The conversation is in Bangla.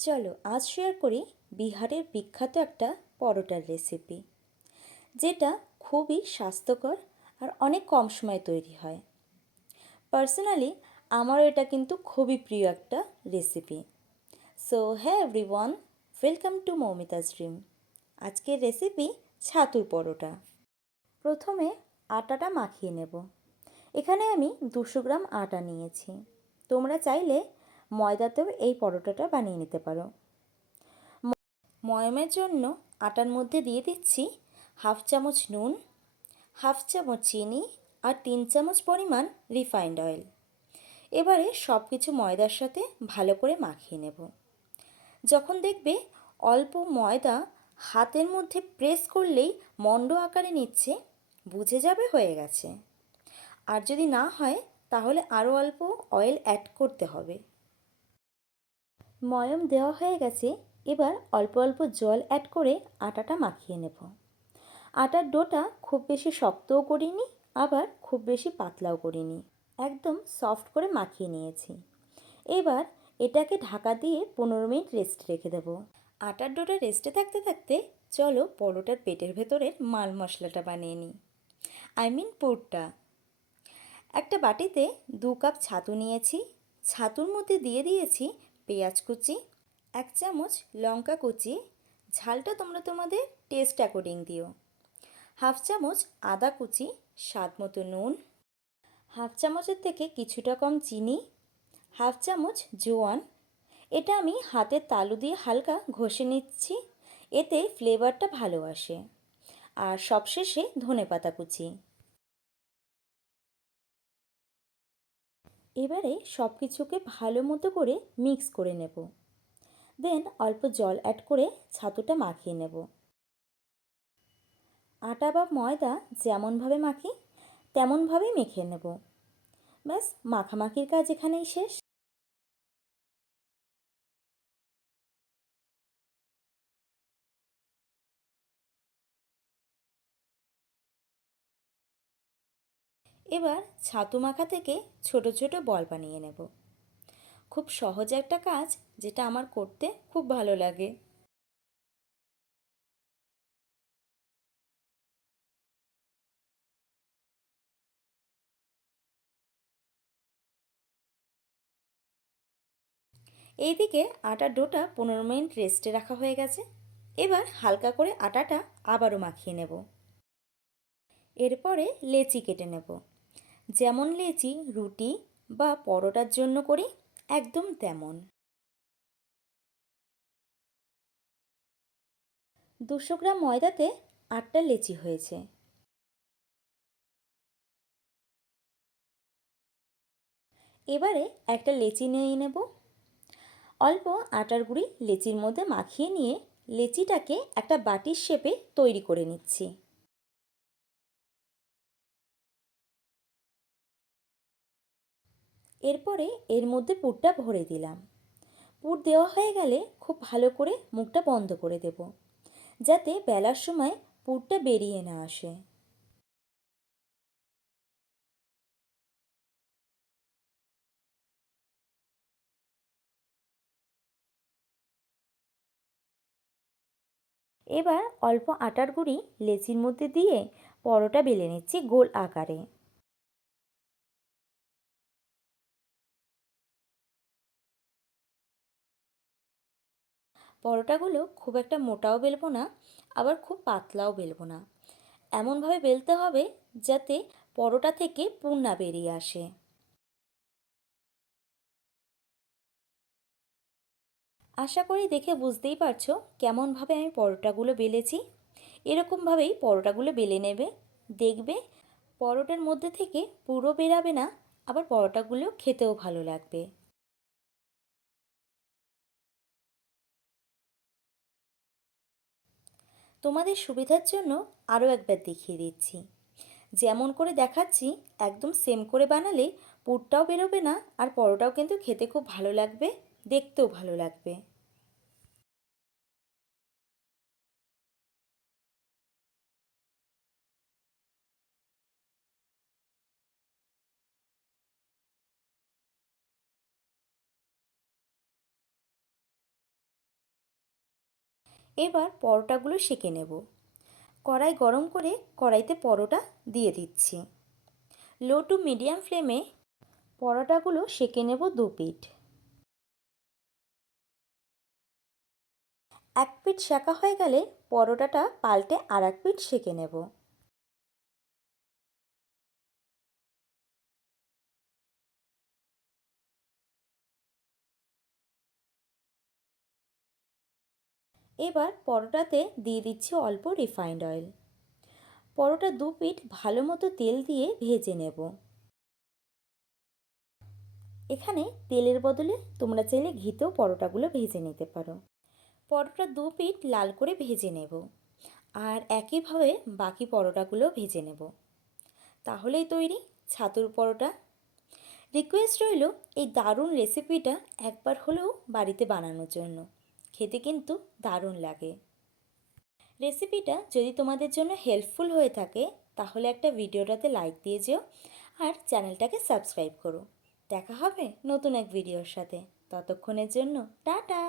চলো আজ শেয়ার করি বিহারের বিখ্যাত একটা পরোটার রেসিপি, যেটা খুবই স্বাস্থ্যকর আর অনেক কম সময়ে তৈরি হয়। পার্সোনালি আমারও এটা কিন্তু খুবই প্রিয় একটা রেসিপি। সো হ্যাঁ everyone, welcome to Moumita's dream. আজকের রেসিপি ছাতুর পরোটা। প্রথমে আটাটা মাখিয়ে নেব। এখানে আমি 200 গ্রাম আটা নিয়েছি। তোমরা চাইলে ময়দাতেও এই পরোটাটা বানিয়ে নিতে পারো। ময়ামের জন্য আটার মধ্যে দিয়ে দিচ্ছি 1/2 চামচ নুন, 1/2 চামচ চিনি আর 3 চামচ পরিমাণ রিফাইন্ড অয়েল। এবারে সব কিছু ময়দার সাথে ভালো করে মাখিয়ে নেব। যখন দেখবে অল্প ময়দা হাতের মধ্যে প্রেস করলেই মণ্ড আকারে নিচ্ছে, বুঝে যাবে হয়ে গেছে। আর যদি না হয় তাহলে আরও অল্প অয়েল অ্যাড করতে হবে। ময়াম দেওয়া হয়ে গেছে। এবার অল্প অল্প জল অ্যাড করে আটাটা মাখিয়ে নেব। আটার ডোটা খুব বেশি শক্তও করিনি, আবার খুব বেশি পাতলাও করিনি, একদম সফট করে মাখিয়ে নিয়েছি। এবার এটাকে ঢাকা দিয়ে 15 মিনিট রেস্ট রেখে দেব। আটার ডোটা রেস্টে থাকতে থাকতে চলো পরোটার পেটের ভেতরের মাল মশলাটা বানিয়ে নিই, পুরটা। একটা বাটিতে 2 কাপ ছাতু নিয়েছি। ছাতুর মধ্যে দিয়ে দিয়েছি পেঁয়াজ কুচি, 1 চামচ লঙ্কা কুচি, ঝালটা তোমরা তোমাদের টেস্ট অ্যাকর্ডিং দিও, 1/2 চামচ আদা কুচি, স্বাদ মতো নুন, 1/2 চামচের থেকে কিছুটা কম চিনি, 1/2 চামচ জোয়ান। এটা আমি হাতের তালু দিয়ে হালকা ঘষে নিচ্ছি, এতে ফ্লেভারটা ভালো আসে। আর সবশেষে ধনেপাতা কুচি। এবারে সব কিছুকে ভালো মতো করে মিক্স করে নেব। দেন অল্প জল অ্যাড করে ছাতুটা মাখিয়ে নেব। আটা বা ময়দা যেমনভাবে মাখি তেমনভাবেই মেখে নেব। ব্যাস, মাখামাখির কাজ এখানেই শেষ। এবার ছাতু মাখা থেকে ছোট ছোট বল বানিয়ে নেব। খুব সহজ একটা কাজ, যেটা আমার করতে খুব ভালো লাগে। এইদিকে আটার ডোটা 15 মিনিট রেস্টে রাখা হয়ে গেছে। এবার হালকা করে আটাটা আবারও মাখিয়ে নেব। এরপরে লেচি কেটে নেব। যেমন লেচি রুটি বা পরোটার জন্য করি, একদম তেমন। 200 গ্রাম ময়দাতে 8টা লেচি হয়েছে। এবারে একটা লেচি নিয়ে নেব। অল্প আটার গুঁড়ি লেচির মধ্যে মাখিয়ে নিয়ে লেচিটাকে একটা বাটির শেপে তৈরি করে নিচ্ছি। এরপরে এর মধ্যে পুরটা ভরে দিলাম। পুর দেওয়া হয়ে গেলে খুব ভালো করে মুখটা বন্ধ করে দেব, যাতে বেলার সময় পুরটা বেরিয়ে না আসে। এবার অল্প আটার গুঁড়ি লেচির মধ্যে দিয়ে পরোটা বেলে নিচ্ছি গোল আকারে। পরোটাগুলো খুব একটা মোটাও বেলবো না, আবার খুব পাতলাও বেলবো না। এমনভাবে বেলতে হবে যাতে পরোটা থেকে পুর না বেরিয়ে আসে। আশা করি দেখে বুঝতেই পারছো কেমনভাবে আমি পরোটাগুলো বেলেছি। এরকমভাবেই পরোটাগুলো বেলে নেবে। দেখবে পরোটার মধ্যে থেকে পুরো বেরাবে না, আবার পরোটাগুলো খেতেও ভালো লাগবে। তোমাদের সুবিধার জন্য আরও একবার দেখিয়ে দিচ্ছি। যেমন করে দেখাচ্ছি একদম সেম করে বানালে পুরটাও বেরোবে না, আর পরোটাও কিন্তু খেতে খুব ভালো লাগবে, দেখতেও ভালো লাগবে। এবার পরোটাগুলো সেঁকে নেব। কড়াই গরম করে কড়াইতে পরোটা দিয়ে দিচ্ছি। লো টু মিডিয়াম ফ্লেমে পরোটাগুলো সেঁকে নেব 2 পিঠ। এক পিঠ সেঁকা হয়ে গেলে পরোটাটা পাল্টে আর এক পিঠ সেঁকে নেব। এবার পরোটাতে দিয়ে দিচ্ছি অল্প রিফাইন্ড অয়েল। পরোটা 2 পিঠ ভালো মতো তেল দিয়ে ভেজে নেব। এখানে তেলের বদলে তোমরা চাইলে ঘিতেও পরোটাগুলো ভেজে নিতে পারো। পরোটা 2 পিঠ লাল করে ভেজে নেব আর একইভাবে বাকি পরোটাগুলো ভেজে নেব। তাহলেই তৈরি ছাতুর পরোটা। রিকোয়েস্ট রইল এই দারুণ রেসিপিটা একবার হলেও বাড়িতে বানানোর জন্য। খেতে কিন্তু দারুণ লাগে। রেসিপিটা যদি তোমাদের জন্য হেল্পফুল হয়ে থাকে তাহলে একটা ভিডিওটাতে লাইক দিয়ে যেও আর চ্যানেলটাকে সাবস্ক্রাইব করো। দেখা হবে নতুন এক ভিডিওর সাথে। ততক্ষণের জন্য টাটা।